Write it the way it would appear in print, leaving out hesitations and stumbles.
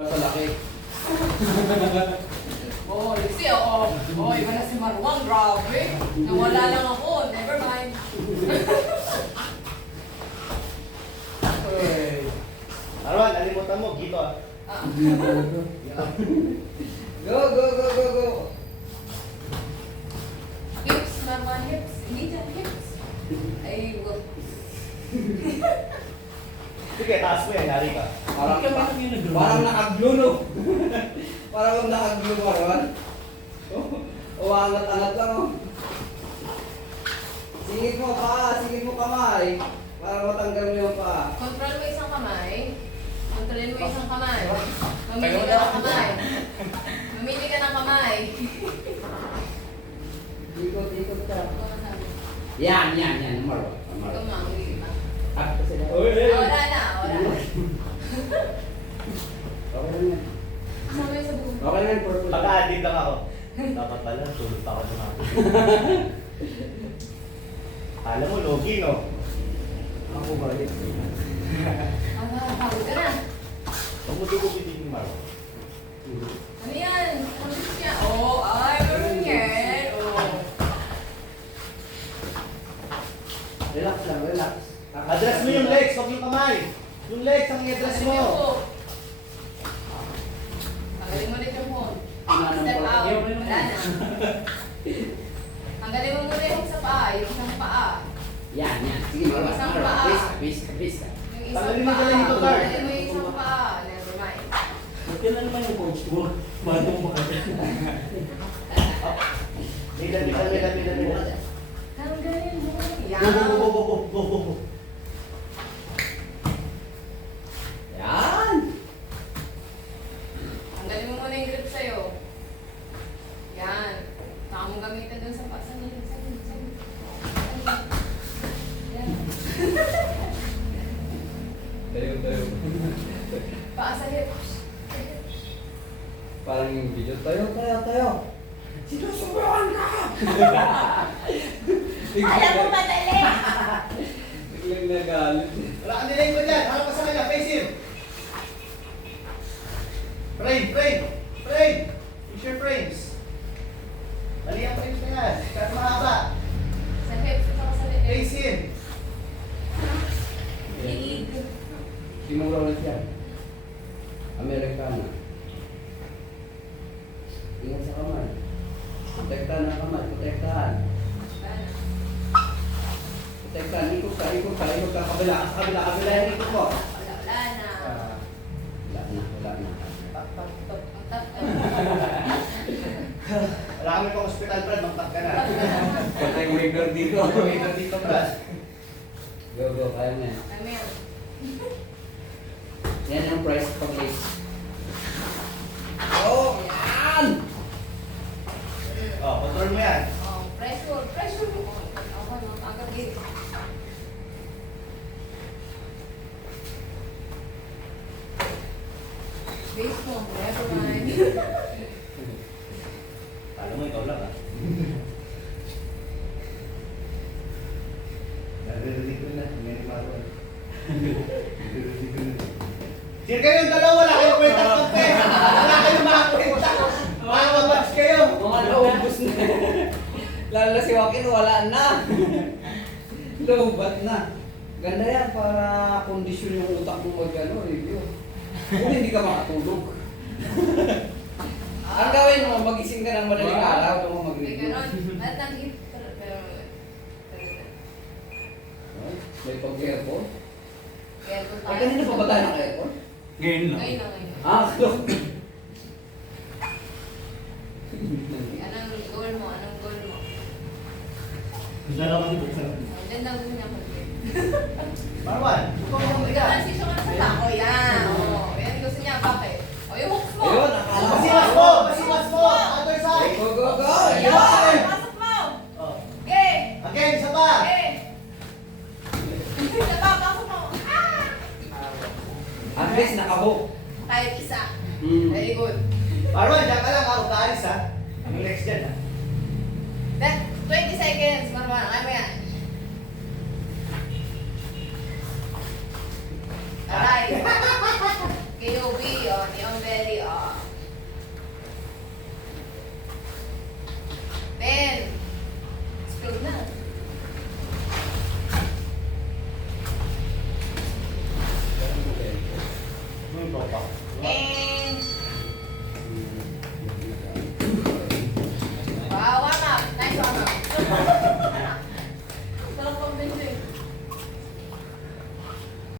Palaki. Oh, Lexi, oo. Oh, iba na si Marwang, grabe. Nawala lang ako, never mind. Uy. Arwan, alimutan mo, gito ah. Ah. Go, go, go, go, go. Hips, Marwang, hips. Hindi dyan, hips. Ay, go. Sige, taas mo yan, yari ka. Parang nakaglo, no? Parang nakaglo, Marwan. Uwangat-angat lang, oh. Singit mo pa, singit mo kamay. Para matanggal mo yung paa. Control mo isang kamay. Kontrolin mo isang kamay. Mamili ka ng kamay. Mamili ka ng kamay. Ikot ka. Yan, Marwan. Ikaw mamili ka. Uy, uy. Wala na. Okay lang yan. Kasama yung sa buong. Okay lang yan, purple. Pagka-addict lang ako. Dapat pala, tulog pa ako sa mga. Alam mo, logi, no? Ako ba? Pagod ka na. Huwag mo dugo-bitin ni Maro. Ano yan? Ano siya? Oh, ay, meron yan. Oh. Relax lang, relax. Address mo yung legs, huwag yung kamay. Yung legs ang i-address mo. Tanggalin mo ulit yung phone. Ano Step po? out. Wala na. Tanggalin mo muna yung sa paa. Yung isang paa. Yan. Sige, Marwan. Isang Marwan. paa. Please. Yung isang Tanggalin mo paa. dala nito, Tar. Tanggalin mo yung isang paa. Never mind. Ba't yan na naman yung coach ko? Bato mo ka. Milan. Tanggalin mo. Yan. Go. Yan. Tanggalin mo muna yung grip sa'yo. Yan. Saka mong gamitin dun sa paa. Sa gilid. Yan. Tayo. Paa sa hips. Parang yung video. Tayo. Sinusubukan ka! Alam mo madali! Biglang nagalit. Wala kang nilay ko dyan. Harap ka sa kanya, face him. Frame. Use your frames. Mali ang frames na yan. Kaya mahaba. Sa hips at saka sa leeg. Face him. Liig. Sinura ulit yan. Amerikana. Ingat sa kamay. Protektahan ang kamay. Protektahan. Ikot ka. Kabila. Yung ikot mo. Wala na. Wala na. Wala kami pang hospital, Brad. Magtak ka na. Patay waiter dito. Waiter dito, Brad. Go. Kaya mo yan. Kaya mo yan. Yan ang price pag ace. Oh! Yan! Oh, control mo yan. Oh, pressure mo. Ako no, agad gilid. Base mo, never mind. Alam mo, ikaw lang ah. Narinig ko na. Ngayon Marwan. Sir kayo yung dalawa, wala kayong kwenta ng pera. Wala kayong mga kwenta. Mga mabatch kayo. Mga naubos na. Lalo na si Joaquin, wala na. Lobat na. Ganda yan para kondisyon yung utak mo review. Kung hindi ka makatulog. Ang gawin mo, magising ka ng madaling araw nung mo May mag-review. ganon. At nag-hit. Pero, May pag-airpon. kaya kung Ay, kanina pa ba tayo ng airpon? Ngayon lang. Ngayon na. Ah, look. Anong goal mo? Gusto na kasi buksan. Diyan daw gusto niya mag-hit. Marwan, Transition ka na sa bako. Yan. Oh, yan gusto niya. Bakit? O, yung hooks mo. Ayun, akala ko. Pasiwas mo. Other side. Go. Yan. Pasok mo. Oh. Okay. Again, isa pa. Okay. Pasok mo. At least nakahook. Kahit isa. Hmm. Very good. Marwan, diyan ka lang ha. Huwag kaalis ha. Ang next dyan ha. Then, 20 seconds. Marwan, kaya mo yan. Aray. KOB, oh, ni Ombe. belly up. 10. Scroll na. Ano yung tropa? And wow, warm up. Nice warm up.